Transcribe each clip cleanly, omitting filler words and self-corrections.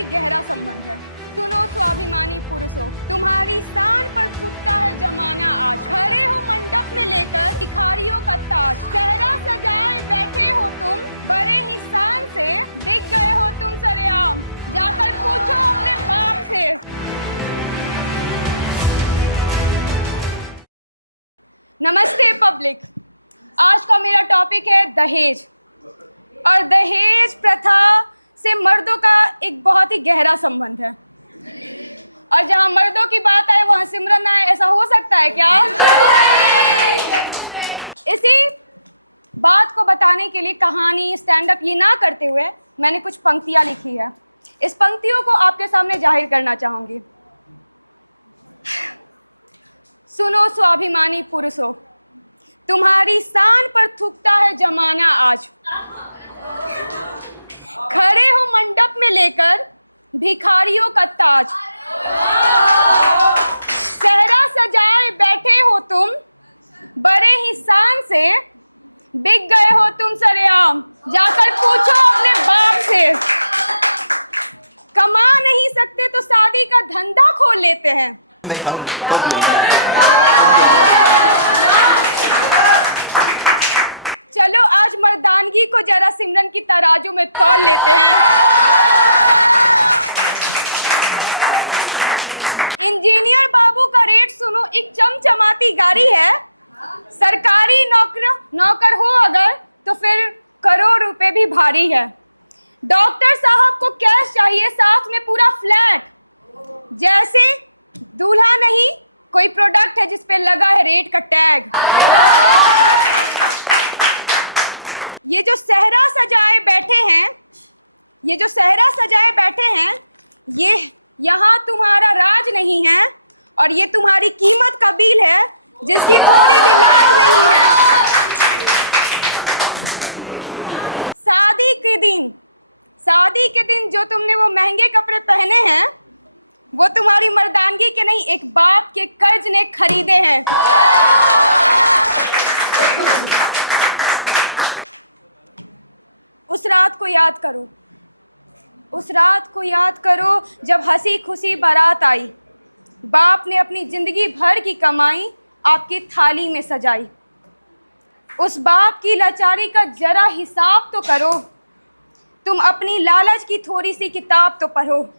ही गहरा संबंध है। सुनो स्वाभिमानी पुरुषों, तुम्हारी शान पर थूकता है जमाना आज। खड़े हो मंडप में लेकर भिखारियों का ताज, चेहरा सजाए बैठे हो तुम, बड़े ही शान से बिक गए हो तुम सरेआम। जाकर पूछो अपने बाप से। नमस्ते पब्लिक, आज का मेरा टॉपिक है दहेज। और दहेज प्रथा से मर्दों का एक बहुत ही गहरा संबंध है। और जहाँ मर्दों की बात आए वहाँ सिमरन आए, ऐसा हो सकता है क्या? इसी बात को बताने के लिए कहानी स्टैंड अप ये ना करते हुए मैंने कुछ पंक्तियाँ लिखी है। इस पंक्तियों को आपके सामने जाहिर करना चाहूँगी। सुनो स्वाभिमानी पुरुषों, तुम्हारी शान पर थूकता है जमाना आज। खड़े हो मंडप में लेकर भिखारियों का ताज, चेहरा सजाए बैठे हो तुम, बड़े ही शान से बिक गए हो तुम सरेआम। जाकर पूछो अपने बाप से। कमा नहीं सकते तो शादी का धंधा खोल लेते हैं। चलो आज मर्दानगी को जरा सिमरन की तराजू में तौल लेते हैं। इंजीनियर बाबू का रेट सुनो, एक चमचमाती गाड़ी है। सरकारी नौकर हो अगर तो फिर करोड़ रुपए भी भारी है। डॉक्टर साहब को कैश चाहिए, साथ में पूरा फ्लैट। जैसे दूल्हा नहीं कोई प्रोडक्ट है जिस पे लगा है रेट का टैग। ये जो सहरा सजाए बैठे हैं, ये यहाँ तुम्हारा राज नहीं है और ये तुम्हारी कीमत का बिल है जिसकी थोड़ी भी लाज नहीं है। शादी के दिन जो तुमने वो महंगे कपड़े पहने हैं वो तुम्हारी मर्दानगी के नहीं, एक बाप के कर्ज ने खरीदे हैं। उस रात को याद करो जब हंसी खुशी बारात आई। बाप ने अपनी जिंदगी भर की कमाई आपकी थाली में सजाई। उस बाप की लाचारी का जरा हिसाब तो करो। तुम अपनी लालच की थोड़ी सी किताब तो पढ़ो।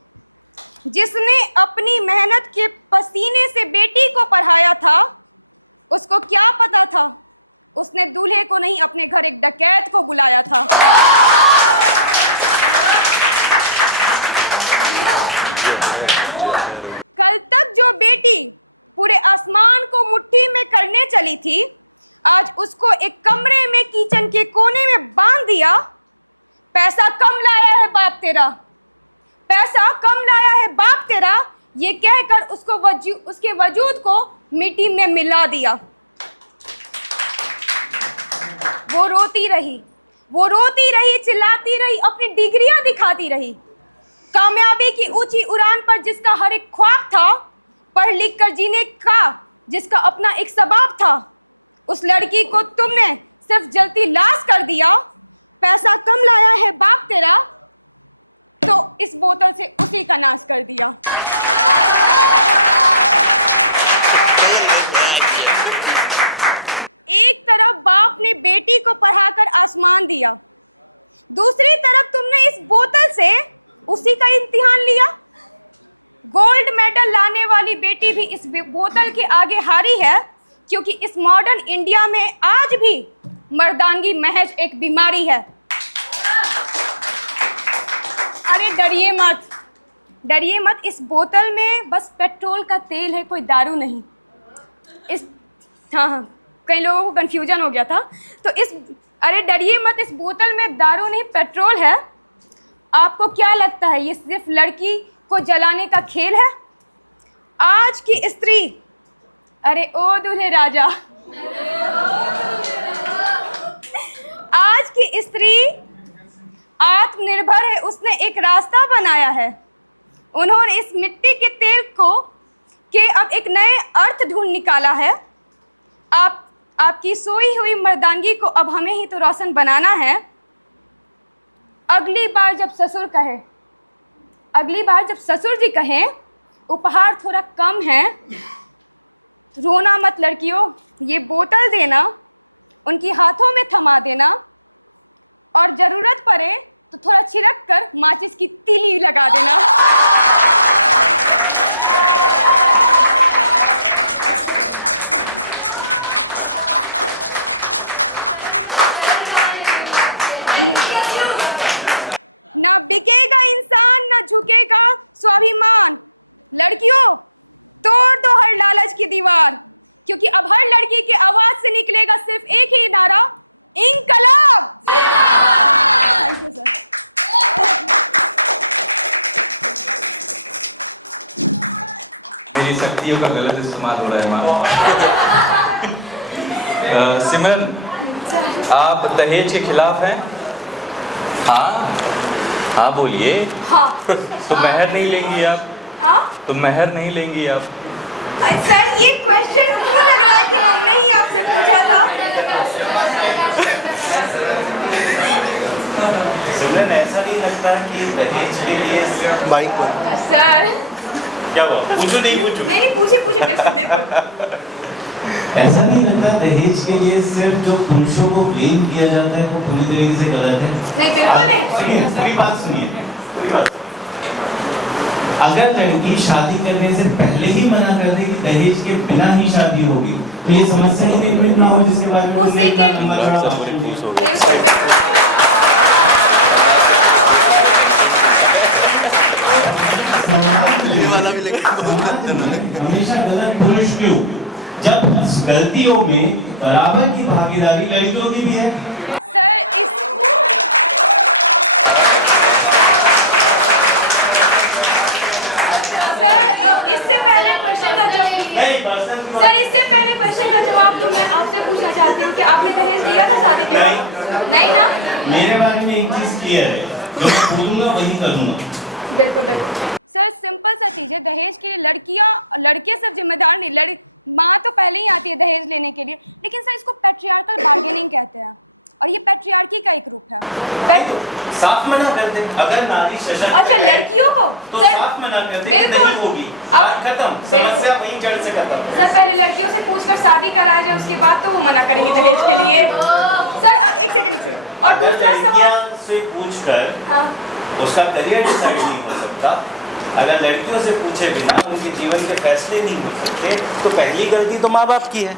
जिसने अपनी मेहनत के पसीने से बेटी को पढ़ाया था, उसको क्या पता था उसने दूल्हे को नहीं अपने घर एक डकैत को बुलाया था। कल तक जो बेटी पूरे आसमान को मुट्ठी में करने चली थी, आज उसको एक कमरे में किचन के कोने में बांध दिया। पैसा कम लाया है बाप तेरा, ये कहकर उसके वजूद को मिट्टी में मिला दिया। वो रोती रही, चिल्लाती रही, अपनी डिग्रियां दिखाती रही। कामयाबी की ऊंची उड़ान पर जिसका हर एक ख्वाब था, पढ़ लिख कर जीने का जिसका अपना एक सबाब था, उस लड़की को तुमने सिर्फ जलती लाश कर दिया। पैसा कम लाया है बाप तेरा, तो इस बोतल से उसी का नाश कर दिया। एक तरफ बाप ने बेटी को पढ़ाकर आसमान दिया, दूसरी तरफ तुमने इस बोतल से उसी का इम्तिहान लिया। गोल्ड मेडल लाने वाली बेटी भी इस बोतल के आगे हारी है, क्योंकि इस मॉडर्न इंडिया में आज भी मर्दानगी महज एक बीमारी है। अरे डरिए मत, इस बोतल में बस पेट्रोल का तेल है, कोई दारू नहीं। हाँ, कई लोगों को कंफ्यूजन हो गया था। तो अरे डरिए मत, इस बोतल में दारू नहीं पेट्रोल है। आपको क्या लगता है ये सिर्फ लड़की को जलाने का खेल है? आज की स्त्री, अरे ओ दूल्हे राजा, आज की स्त्री आत्मनिर्भर है। उसने एक रास्ता बनाया है। उन्होंने इस मिट्टी के तेल के अब एक नए अर्थ ढूंढ निकाला है। आपकी सोई हुई मर्दानगी को अब हमें ही तो रोशन बनाना है। अगली बार जब ससुर कहे अगली बार जब ससुर जी कहें उपहार थोड़ा कम है, तो रोना मत लड़कियों, ये बोतल देना, उनकी हाथों में थमा देना, और ज़रूरत पड़े तो थोड़ा छिड़क कर माचिस की तीली लगा देना। ना बिकेगा इंसान, ना झुकेगा स्वाभिमान। लड़कियों, तोड़ दो हर लालच की दीवार, क्योंकि अब हर लड़की की आवाज से निकलेगा सिर्फ एक ही नारा, इंकलाब। Thank you sir. मेरी शक्तियों का गलत इस्तेमाल हो रहा है माँ। सिमरन, आप दहेज के खिलाफ हैं? हाँ हाँ बोलिए। हाँ। तो मेहर नहीं लेंगी आप? हाँ? तो मेहर नहीं लेंगी आप? सर, ये क्वेश्चन क्यों लग रहा है कि हमने ही आपसे पूछा था? सिमरन, ऐसा नहीं लगता कि दहेज के लिए बाइक पर सर क्या हुआ? पूछो नहीं पूछो। नहीं, पूछे बिल्कुल बिल्कुल। ऐसा नहीं लगता दहेज के लिए सिर्फ जो पुरुषों को ब्लेम किया जाता है वो पूरी तरीके से गलत है? नहीं, बिल्कुल नहीं। सुनिए, पूरी बात सुनिए, पूरी बात। अगर लड़की शादी करने से पहले ही मना कर दे कि दहेज के बिना ही शादी होगी, तो ये समस्या ही निर्मित ना हो जिसके बारे में उसी के बिल्कुल बिल्कुल। हमेशा गलत पुरुष क्यों, जब गलतियों में बराबर की भागीदारी लड़कियों की भी है? सर, इससे पहले क्वेश्चन का जवाब तो मैं आपसे पूछना चाहती हूँ कि आपने दहेज लिया था शादी के बाद? नहीं ना? मेरे बारे में एक चीज क्लियर है, जो मैं बोलूंगा वही करूंगा। बिल्कुल बिल्कुल सर, सिंपल सा चीज़ है। दहेज के लिए लड़के सिर्फ जिम्मेदार नहीं, माँ तो पहले ही आती है दहेज लेने के लिए, लेकिन सर इसको पैट्रियार्कल बार्गेनिंग कहते हैं, और ये पैट्रियार्की का एक रूप है। साफ मना कर दे, अगर नारी सशक्त अच्छा, लड़कियों को तो सर साफ मना कर दे, बिल्कुल नहीं होगी, अब खत्म, समस्या वहीं जड़ से खत्म। सर, पहले लड़कियों से पूछकर शादी कराया जाए, उसके बाद तो वो मना करेंगे दहेज के लिए। सर एक सेकंड। और दूसरा सवाल से पूछकर हाँ, उसका करियर डिसाइड नहीं हो सकता। अगर लड़कियों से पूछे बिना उनके जीवन के फैसले नहीं हो सकते, तो पहली गलती तो माँ बाप की है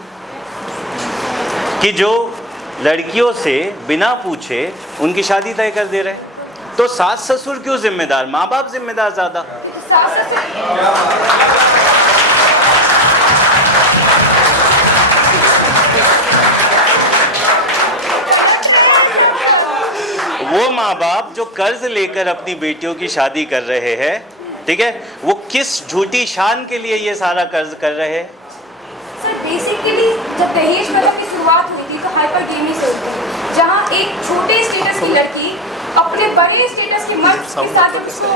कि जो लड़कियों से बिना पूछे उनकी शादी तय कर दे रहे हैं। तो सास ससुर क्यों जिम्मेदार, माँ बाप जिम्मेदार ज्यादा, क्योंकि सास ससुर पलट रहे हैं सब सर। वो माँ बाप जो कर्ज लेकर अपनी बेटियों की शादी कर रहे हैं, ठीक है, वो किस झूठी शान के लिए ये सारा कर्ज कर रहे हैं? सर, बेसिकली जब दहेज प्रथा की शुरुआत हुई थी तो हाइपरगेमी से हुई थी, जहाँ एक छोटे स्टेटस की लड़की अपने बड़े स्टेटस के मर्द के साथ जब उसको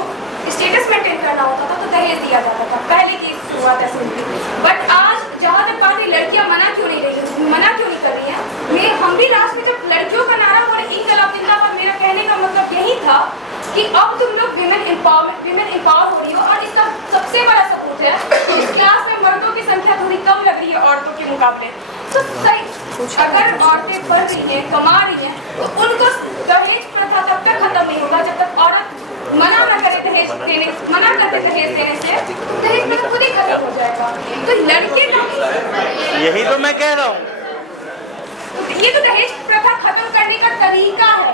स्टेटस मेंटेन करना होता था तो दहेज दिया जाता था। पहले की शुरुआत ऐसी हुई थी। बट आज जहाँ तक बात है, लड़कियाँ मना क्यों नहीं कर रही हैं? हम भी लास्ट में जब लड़कियों का नारा बोले इंकलाब जिंदाबाद, मेरा कहने का मतलब यही था कि अब तुम लोग विमेन एम्पावर हो रही हो, और इसका सबसे बड़ा सबूत है कि इस क्लास में मर्दों की संख्या थोड़ी कम लग रही है औरतों के मुकाबले। तो सही, अगर औरतें पढ़ रही हैं, कमा रही हैं, तो उनको दहेज प्रथा तब तक खत्म नहीं होगा जब तक औरत मना न करे दहेज देने से, तो दहेज प्रथा खुद ही खत्म हो जाएगा। तो लड़के का यही तो मैं कह रहा हूँ, ये तो दहेज प्रथा खत्म करने का तरीका है।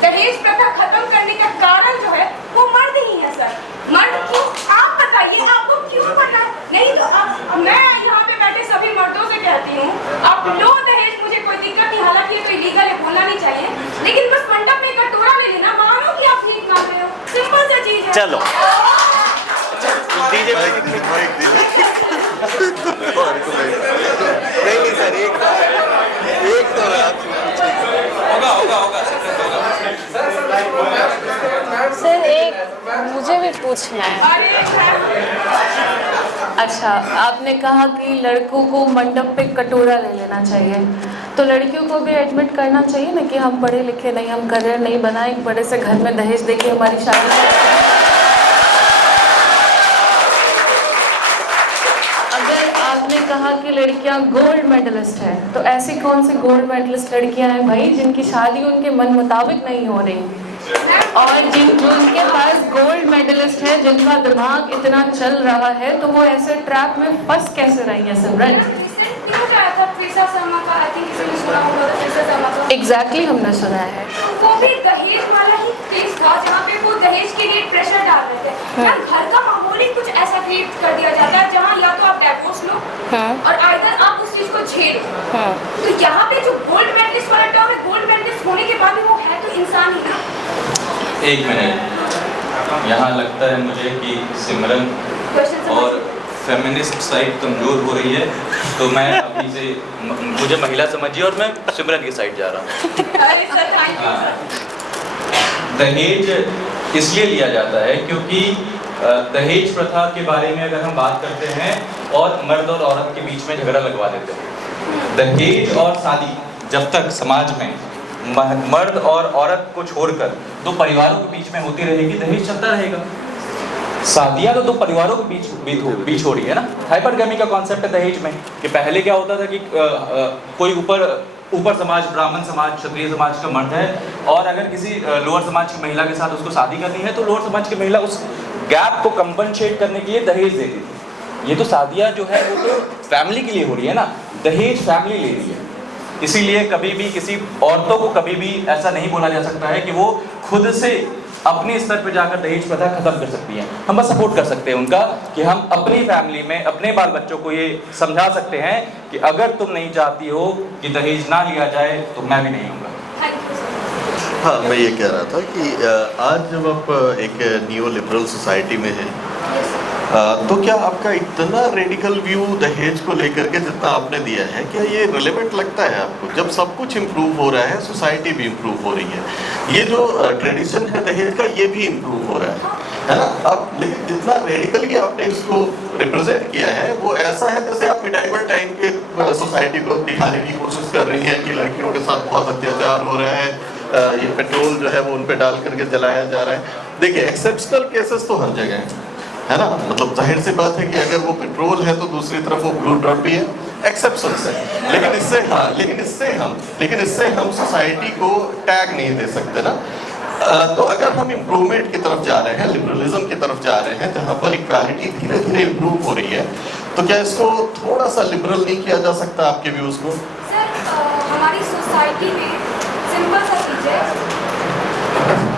दहेज प्रथा खत्म करने का कारण जो है वो मर्द ही है सर। मर्द क्यों, आप बताइए आपको क्यों बनना है? नहीं तो अब मैं यहाँ पे बैठे सभी मर्दों से कहती हूँ, आप लो दहेज, मुझे कोई दिक्कत नहीं। हालांकि ये तो इलीगल है, बोलना नहीं चाहिए, लेकिन बस मंडप में कटोरा ले लेना, मानो कि आप भीख मांग रहे हो। सिंपल सा चीज है। चलो सर, एक मुझे भी पूछना है। अरे मैम, अच्छा, आपने कहा कि लड़कों को मंडप पे कटोरा ले लेना चाहिए, तो लड़कियों को भी एडमिट करना चाहिए ना कि हम पढ़े लिखे नहीं, हम करियर नहीं बनाए, बड़े से घर में दहेज देके हमारी शादी कि लड़कियां गोल्ड मेडलिस्ट हैं, तो ऐसी कौन सी गोल्ड मेडलिस्ट लड़कियां हैं भाई जिनकी शादी उनके मन मुताबिक नहीं हो रही, मैम और अभी जिनके पास गोल्ड मेडलिस्ट है, जिनका दिमाग इतना चल रहा है, तो वो ऐसे ट्रैप में फंस कैसे रही है सिमरन? मैम रिसेंट न्यूज आया था त्रिशा शर्मा का, आई थिंक किसी ने सुना होगा तो त्रिशा शर्मा का, एग्जैक्टली हमने सुना है। तो वो भी दहेज वाला ही केस था जहाँ पे वो दहेज के लिए प्रेशर डाल रहे थे। मैम घर का माहौल ही कुछ ऐसा क्रिएट कर दिया जाता है जहाँ या तो आप डाइवोर्स लो और आइदर आप उस चीज़ को झेलो। तो यहाँ पे जो गोल्ड मेडलिस्ट वाला टर्म है, गोल्ड मेडलिस्ट होने के बाद भी वो है तो इंसान ही ना। एक मिनट, यहाँ लगता है मुझे कि सिमरन क्वेश्चन और समझिए। फेमिनिस्ट साइड कमजोर हो रही है, तो मैं अभी से मुझे महिला समझिए और मैं सिमरन की साइड जा रहा हूँ। अरे सर थैंक यू सर। दहेज इसलिए लिया जाता है क्योंकि दहेज प्रथा के बारे में अगर हम बात करते हैं और मर्द और औरत के बीच में झगड़ा लगवा देते हैं। दहेज और शादी जब तक समाज में मर्द और औरत को छोड़कर दो परिवारों के बीच में होती रहेगी, दहेज चलता रहेगा। शादियां तो दो परिवारों के बीच हो रही है ना। हाइपरगमी का कॉन्सेप्ट है दहेज में, कि पहले क्या होता था कि कोई ऊपर समाज, ब्राह्मण समाज, क्षत्रिय समाज का मर्द है और अगर किसी लोअर समाज की महिला के साथ उसको शादी करनी है तो लोअर समाज की महिला उस गैप को कंपनसेट करने के लिए दहेज देती थी। ये तो शादियां जो है वो तो फैमिली के लिए हो रही है ना, दहेज फैमिली ले रही है। इसीलिए कभी भी किसी औरतों को कभी भी ऐसा नहीं बोला जा सकता है कि वो खुद से अपने स्तर पर जाकर दहेज प्रथा खत्म कर सकती है। हम बस सपोर्ट कर सकते हैं उनका कि हम अपनी फैमिली में अपने बाल बच्चों को ये समझा सकते हैं कि अगर तुम नहीं चाहती हो कि दहेज ना लिया जाए तो मैं भी नहीं लूँगा। Thank you sir. हाँ, मैं ये कह रहा था कि आज जब आप एक नियो लिबरल सोसाइटी में हैं, तो क्या आपका इतना रेडिकल व्यू दहेज को लेकर के जितना आपने दिया है, क्या ये रिलेवेंट लगता है आपको? जब सब कुछ इम्प्रूव हो रहा है, सोसाइटी भी इम्प्रूव हो रही है, ये जो ट्रेडिशन है दहेज का ये भी इम्प्रूव हो रहा है ना? आप लेकिन जितना रेडिकली आपने इसको रिप्रेजेंट किया है वो ऐसा है जैसे आप मिडाइवल टाइम के सोसाइटी को दिखाने की कोशिश कर रही हैं कि लड़कियों के साथ बहुत अत्याचार हो रहा है, ये पेट्रोल जो है वो उन पे डाल करके जलाया जा रहा है। देखिए, एक्सेप्शनल केसेस तो हर जगह है ना, मतलब जाहिर सी बात है कि अगर वो पेट्रोल है तो दूसरी तरफ वो ब्लू ड्रम भी है, एक्सेप्शंस है। लेकिन इससे हम सोसाइटी को टैग नहीं दे सकते ना। तो अगर हम इम्प्रूवमेंट की तरफ जा रहे हैं, लिबरलिज्म की तरफ जा रहे हैं, जहाँ पर इक्वालिटी धीरे धीरे इम्प्रूव हो रही है, तो क्या इसको थोड़ा सा लिबरल नहीं किया जा सकता आपके व्यूज को? सर हमारी सोसाइटी में सिंपल सा चीज़ है,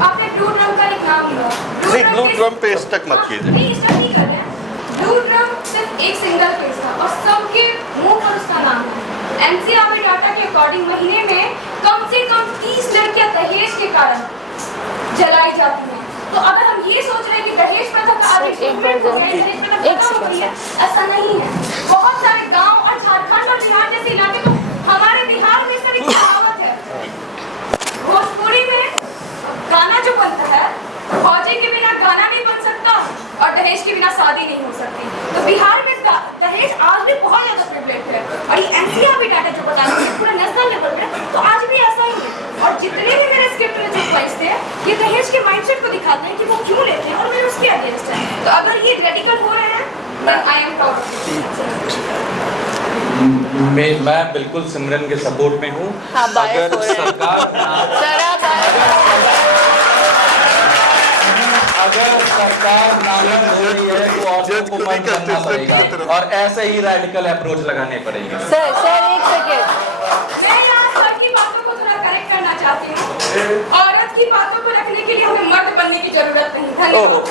आपने ब्लू ड्रम का एक नाम लिया, ब्लू ड्रम पे स्टक मत कीजिए। नहीं स्टक नहीं कर रहे हैं। ब्लू ड्रम सिर्फ एक सिंगल केस था और सबके मुंह पर उसका नाम है। एनसीआरबी डाटा के अकॉर्डिंग महीने में कम से कम 30 लड़कियां दहेज के कारण जलाई जाती हैं। तो अगर हम ये सोच रहे हैं कि दहेज प्रथा का आज इम्प्रूवमेंट हो गया है, दहेज प्रथा खत्म हो गई है, ऐसा नहीं है। बहुत सारे गांव और झारखंड और बिहार जैसे इलाके, तो हमारे बिहार में सर एक कहावत है, भोजपुरी में गाना जो बनता है, फौजी के बिना गाना नहीं बन सकता और दहेज के बिना शादी नहीं हो सकती। तो बिहार में दहेज आज भी बहुत ज़्यादा प्रिवलेंट है और ये एनसीआरबी डाटा जो बता रही है पूरा नेशनल लेवल पे, तो आज भी ऐसा ही है। और जितने भी मेरे स्क्रिप्ट में जो पॉइंट्स थे, ये दहेज के माइंडसेट को दिखाते हैं कि वो क्यों लेते हैं और मेरे उसके अगेंस्ट है। तो अगर ये रेडिकल हो रहे हैं, then I am proud of it. मैं बिल्कुल सिमरन के सपोर्ट में हूँ। हाँ, bias हो रहे हैं। अगर सरकार नामवर दे रही है तो औरतों को माइंड करना पड़ेगा और ऐसे ही रेडिकल अप्रोच लगाने पड़ेंगे। सर एक सेकेंड, मैं यहाँ सर की बातों को थोड़ा करेक्ट करना चाहती हूँ। औरत की बातों को रखने के लिए हमें मर्द बनने की जरूरत नहीं। धन्यवाद।